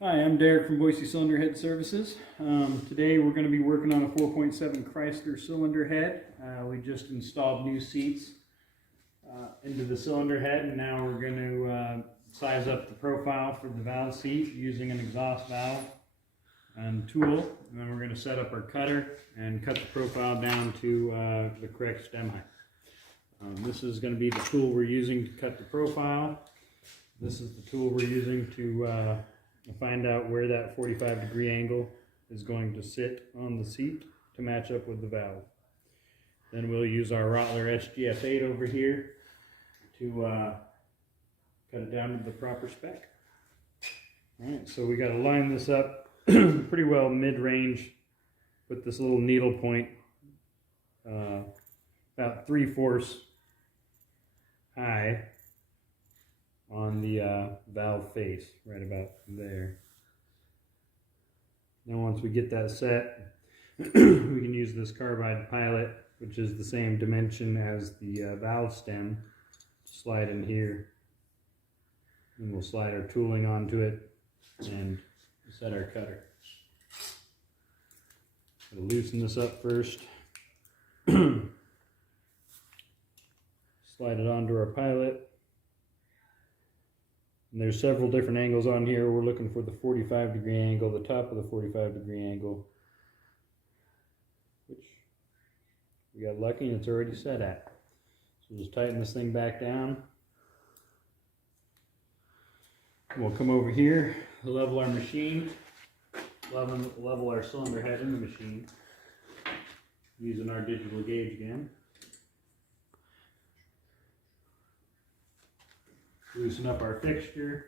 Hi, I'm Derek from Boise Cylinder Head Services. Today we're going to be working on a 4.7 Chrysler cylinder head. We just installed new seats into the cylinder head, and now we're going to size up the profile for the valve seat using an exhaust valve and tool. And then we're going to set up our cutter and cut the profile down to the correct stem height. This is going to be the tool we're using to cut the profile. This is the tool we're using to find out where that 45-degree angle is going to sit on the seat to match up with the valve. Then we'll use our Rottler SGF8 over here to cut it down to the proper spec. Alright, so we got to line this up pretty well mid-range with this little needle point about 3/4 high on the valve face, right about there. Now once we get that set, we can use this carbide pilot, which is the same dimension as the valve stem, slide in here, and we'll slide our tooling onto it and set our cutter. We'll loosen this up first, slide it onto our pilot. And there's several different angles on here. We're looking for the 45-degree angle, the top of the 45-degree angle, which we got lucky and it's already set at. So we'll just tighten this thing back down. We'll come over here, level our machine, level our cylinder head in the machine using our digital gauge again. Loosen up our fixture.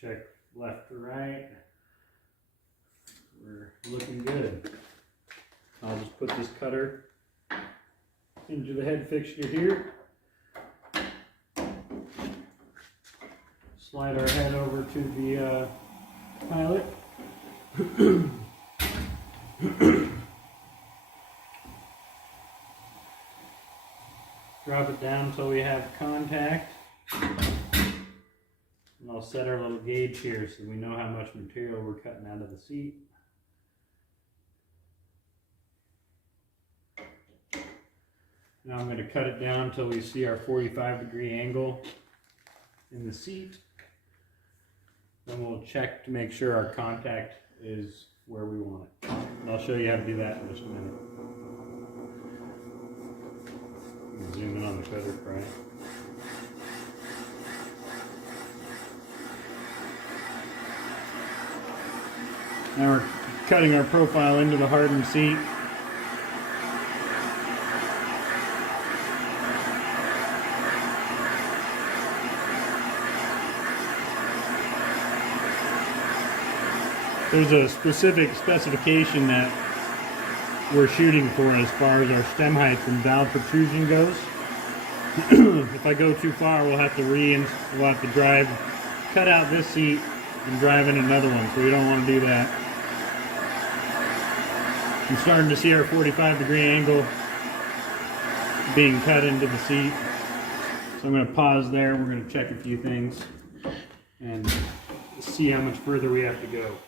Check left to right. We're looking good. I'll just put this cutter into the head fixture here. Slide our head over to the pilot. Drop it down until we have contact. And I'll set our little gauge here so we know how much material we're cutting out of the seat. Now I'm going to cut it down until we see our 45-degree angle in the seat. Then we'll check to make sure our contact is where we want it. And I'll show you how to do that in just a minute. Zoom in on the cutter, right? Now we're cutting our profile into the hardened seat. There's a specific specification that we're shooting for as far as our stem height and valve protrusion goes. If I go too far, we'll have to drive, cut out this seat and drive in another one, so we don't want to do that. I'm starting to see our 45-degree angle being cut into the seat. So I'm going to pause there. We're going to check a few things and see how much further we have to go.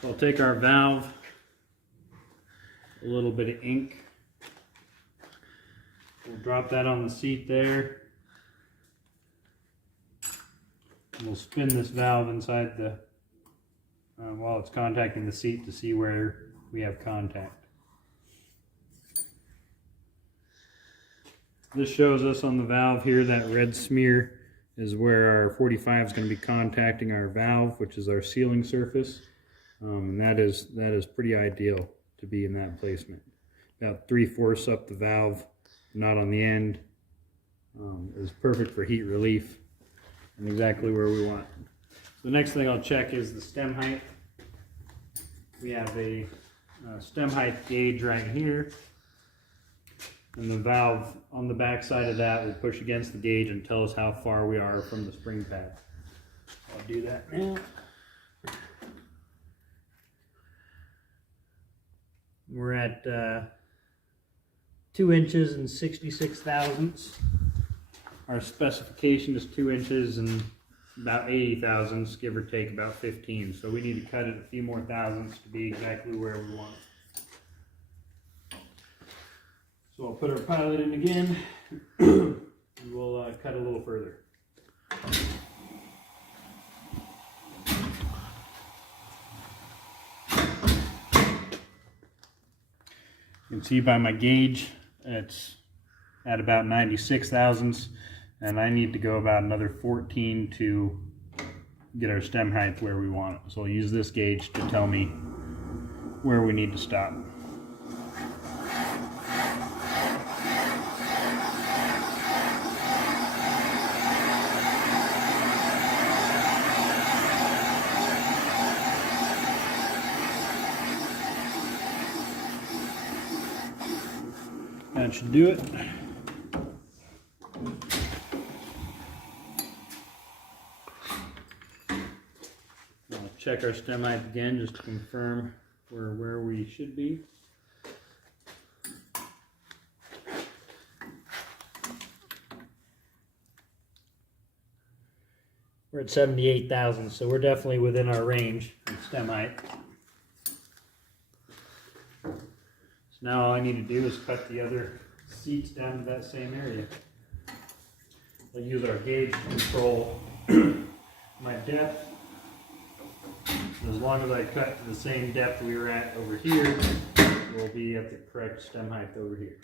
So I'll take our valve, a little bit of ink. We'll drop that on the seat there. And we'll spin this valve inside the, while it's contacting the seat to see where we have contact. This shows us on the valve here, that red smear is where our 45 is going to be contacting our valve, which is our sealing surface. And that is pretty ideal to be in that placement. About 3/4 up the valve, not on the end. Is perfect for heat relief and exactly where we want it. So the next thing I'll check is the stem height. We have a stem height gauge right here. And the valve on the back side of that will push against the gauge and tell us how far we are from the spring pad. I'll do that now. We're at 2 inches and 66 thousandths. Our specification is 2 inches and about 80 thousandths, give or take about 15. So we need to cut it a few more thousandths to be exactly where we want it. So I'll put our pilot in again, and we'll cut a little further. You can see by my gauge, it's at about 96 thousandths, and I need to go about another 14 to get our stem height where we want it. So I'll use this gauge to tell me where we need to stop. That should do it. I'll check our stem height again just to confirm we're where we should be. We're at 78,000, so we're definitely within our range of stem height. Now all I need to do is cut the other seats down to that same area. I'll use our gauge to control my depth. As long as I cut to the same depth we were at over here, we'll be at the correct stem height over here.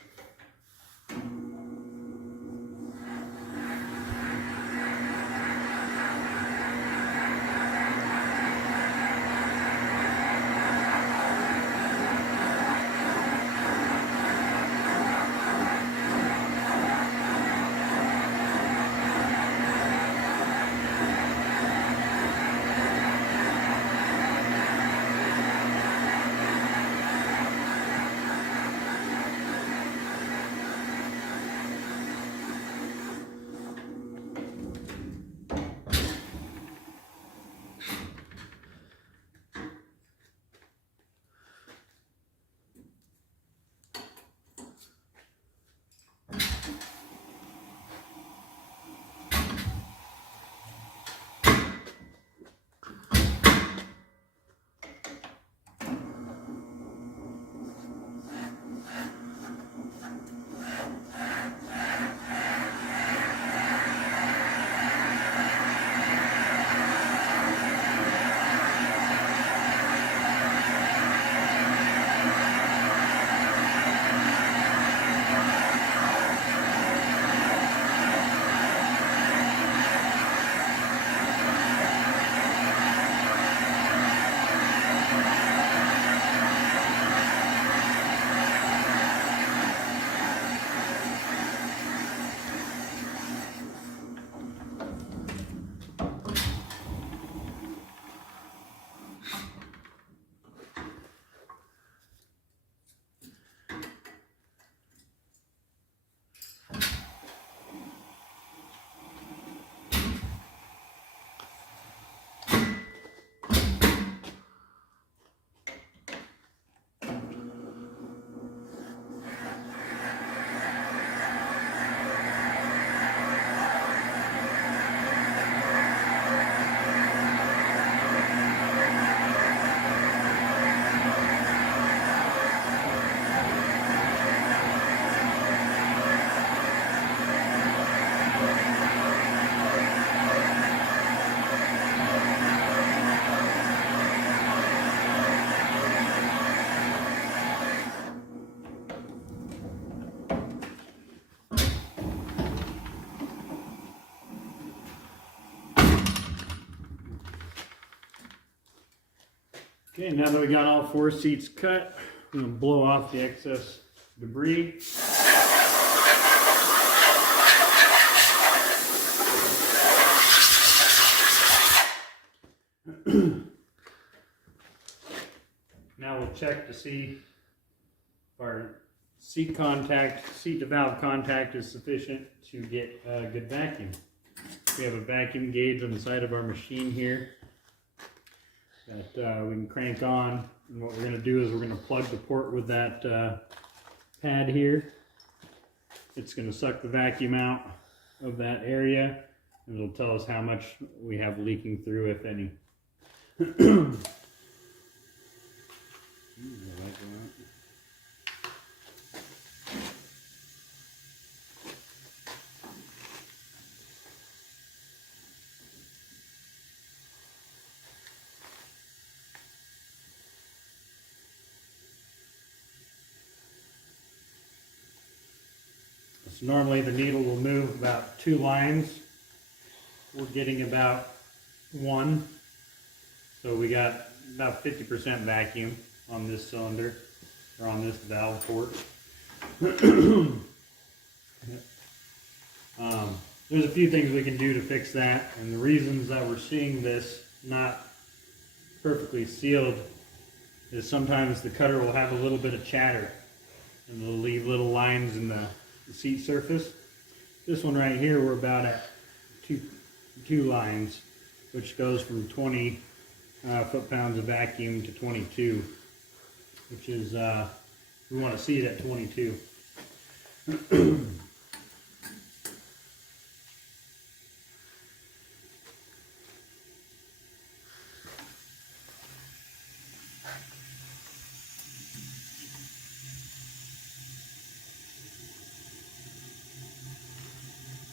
Okay, now that we got all 4 seats cut, I'm going to blow off the excess debris. Now we'll check to see if our seat to valve contact is sufficient to get a good vacuum. We have a vacuum gauge on the side of our machine here that we can crank on. And what we're going to do is we're going to plug the port with that pad here. It's going to suck the vacuum out of that area, and it'll tell us how much we have leaking through, if any. So normally the needle will move about 2 lines. We're getting about 1. So we got about 50% vacuum on this cylinder, or on this valve port. There's a few things we can do to fix that, and the reasons that we're seeing this not perfectly sealed is sometimes the cutter will have a little bit of chatter, and it'll leave little lines in the seat surface. This one right here, we're about at two lines, which goes from 20 foot-pounds of vacuum to 22, which is, we want to see it at 22.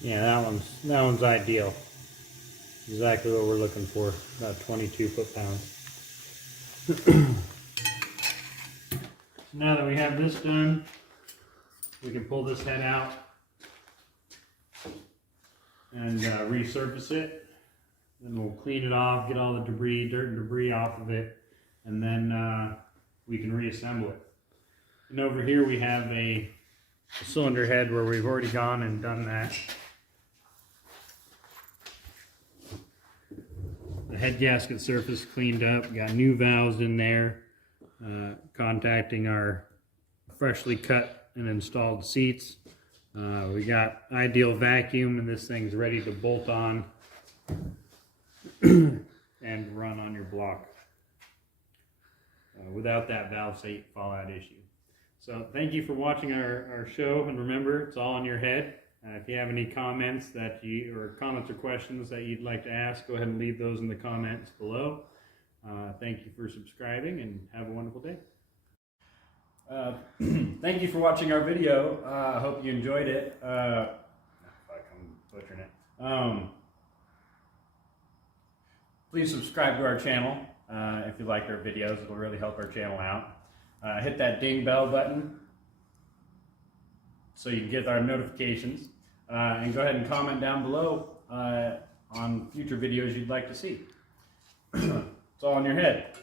Yeah, that one's ideal. Exactly what we're looking for, about 22 foot-pounds. So now that we have this done, we can pull this head out and resurface it. Then we'll clean it off, get all the debris, dirt and debris off of it, and then we can reassemble it. And over here we have a cylinder head where we've already gone and done that. The head gasket surface cleaned up, got new valves in there, contacting our freshly cut and installed seats. We got ideal vacuum, and this thing's ready to bolt on and run on your block without that valve state fallout issue. So thank you for watching our show, and remember, it's all in your head. If you have any comments or questions that you'd like to ask, go ahead and leave those in the comments below. Thank you for subscribing, and have a wonderful day. Thank you for watching our video. I hope you enjoyed it. I'm butchering it. Please subscribe to our channel if you like our videos. It'll really help our channel out. Hit that ding bell button so you can get our notifications. And go ahead and comment down below on future videos you'd like to see. It's all in your head.